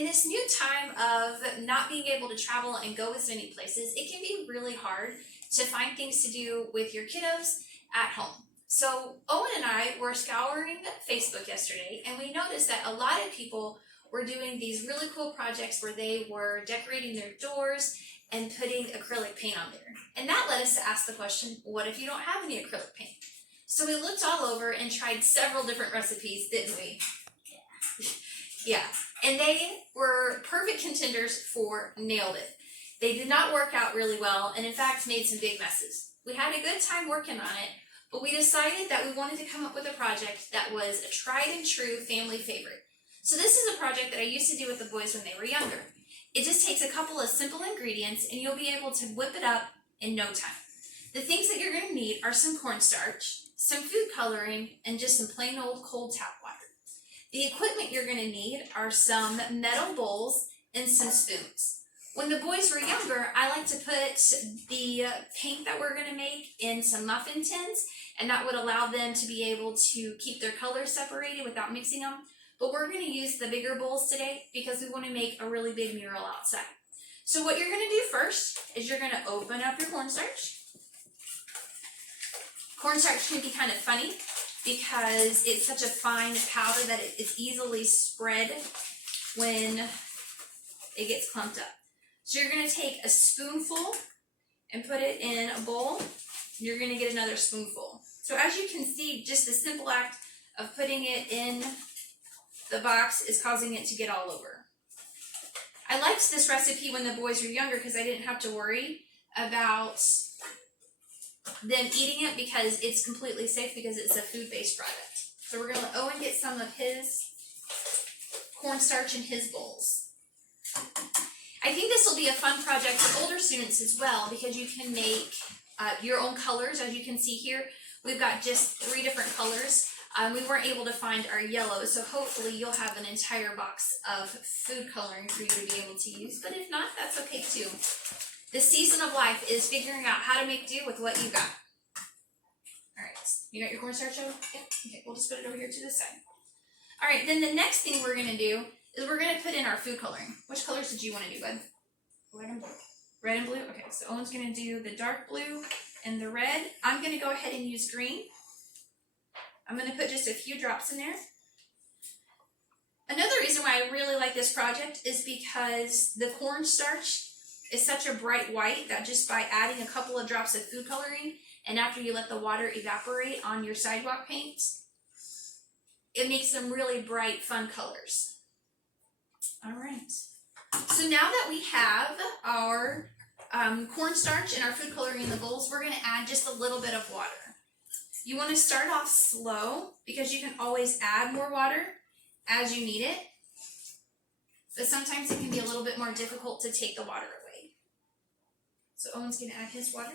in this new time of not being able to travel and go as many places, it can be really hard to find things to do with your kiddos at home. So Owen and I were scouring Facebook yesterday, and we noticed that a lot of people were doing these really cool projects where they were decorating their doors and putting acrylic paint on there. And that led us to ask the question, what if you don't have any acrylic paint? So we looked all over and tried several different recipes, didn't we? Yeah, and they were perfect contenders for nailed it. They did not work out really well, and in fact made some big messes. We had a good time working on it, but we decided that we wanted to come up with a project that was a tried and true family favorite. So this is a project that I used to do with the boys when they were younger. It just takes a couple of simple ingredients and you'll be able to whip it up in no time. The things that you're going to need are some cornstarch, some food coloring, and just some plain old cold tap water. The equipment you're going to need are some metal bowls and some spoons. When the boys were younger, I like to put the paint that we're going to make in some muffin tins, and that would allow them to be able to keep their colors separated without mixing them. But we're going to use the bigger bowls today because we want to make a really big mural outside. So what you're going to do first is you're going to open up your cornstarch. Cornstarch can be kind of funny because it's such a fine powder that it is easily spread when it gets clumped up. So you're going to take a spoonful and put it in a bowl. You're going to get another spoonful. So as you can see, just the simple act of putting it in the box is causing it to get all over. I liked this recipe when the boys were younger because I didn't have to worry about them eating it because it's completely safe because it's a food-based product. So we're going to let Owen get some of his cornstarch in his bowls. I think this will be a fun project for older students as well because you can make your own colors. As you can see here, we've got just 3 different colors. We weren't able to find our yellow, so hopefully you'll have an entire box of food coloring for you to be able to use, but if not, that's okay too. The season of life is figuring out how to make do with what you got. Alright, you got your cornstarch over? Yep, okay, we'll just put it over here to the side. Alright, then the next thing we're going to do is we're going to put in our food coloring. Which colors did you want to do, bud? Red and blue. Red and blue? Okay, so Owen's going to do the dark blue and the red. I'm going to go ahead and use green. I'm going to put just a few drops in there. Another reason why I really like this project is because the cornstarch is such a bright white that just by adding a couple of drops of food coloring and after you let the water evaporate on your sidewalk paint, it makes them really bright, fun colors. All right. So now that we have our cornstarch and our food coloring in the bowls, we're going to add just a little bit of water. You want to start off slow because you can always add more water as you need it, but sometimes it can be a little bit more difficult to take the water away. So Owen's going to add his water.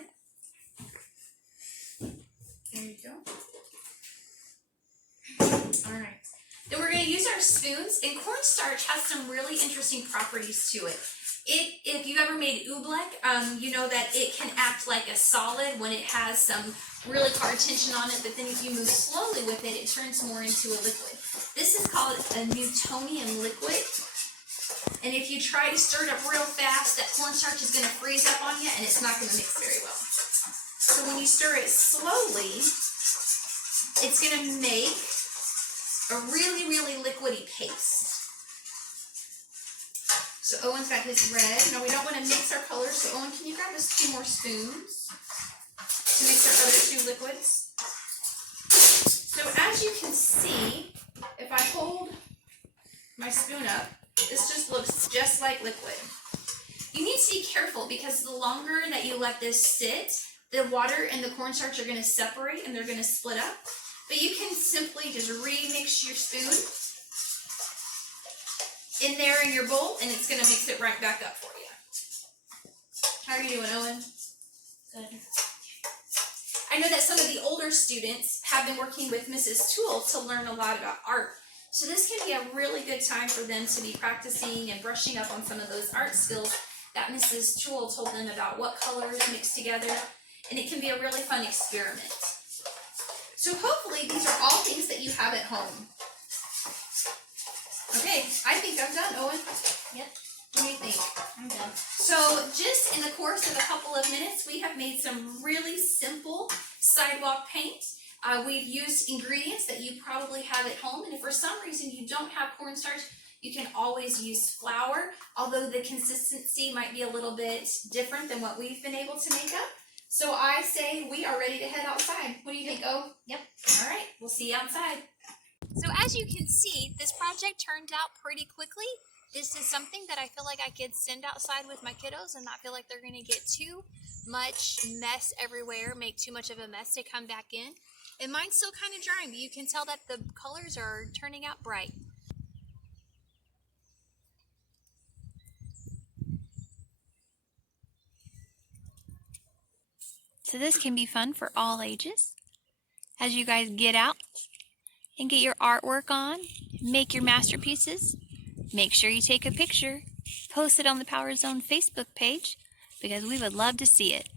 There you go. All right. Then we're going to use our spoons, and cornstarch has some really interesting properties to it. If you ever made oobleck, you know that it can act like a solid when it has some really hard tension on it, but then if you move slowly with it, it turns more into a liquid. This is called a Newtonian liquid, and if you try to stir it up real fast, that cornstarch is going to freeze up on you, and it's not going to mix very well. So when you stir it slowly, it's going to make a really, really liquidy paste. So Owen's got his red. Now we don't want to mix our colors, so Owen, can you grab us 2 more spoons to mix our other 2 liquids? So as you can see, if I hold my spoon up, this just looks just like liquid. You need to be careful because the longer that you let this sit, the water and the cornstarch are going to separate and they're going to split up. But you can simply just remix your spoon in there in your bowl, and it's going to mix it right back up for you. How are you doing, Owen? Good. I know that some of the older students have been working with Mrs. Toole to learn a lot about art. So this can be a really good time for them to be practicing and brushing up on some of those art skills that Mrs. Toole told them about what colors mix together, and it can be a really fun experiment. So hopefully these are all things that you have at home. Okay, I think I'm done, Owen. course of a couple of minutes, we have made some really simple sidewalk paint. We've used ingredients that you probably have at home, and if for some reason you don't have cornstarch, you can always use flour, although the consistency might be a little bit different than what we've been able to make up. So I say we are ready to head outside. What do you think, Oh? Yep. All right, we'll see you outside. So as you can see, this project turned out pretty quickly. This is something that I feel like I could send outside with my kiddos and not feel like they're going to get too much mess everywhere, make too much of a mess to come back in. And mine's still kind of drying, but you can tell that the colors are turning out bright. So this can be fun for all ages. As you guys get out and get your artwork on, make your masterpieces, make sure you take a picture, post it on the Power Zone Facebook page because we would love to see it.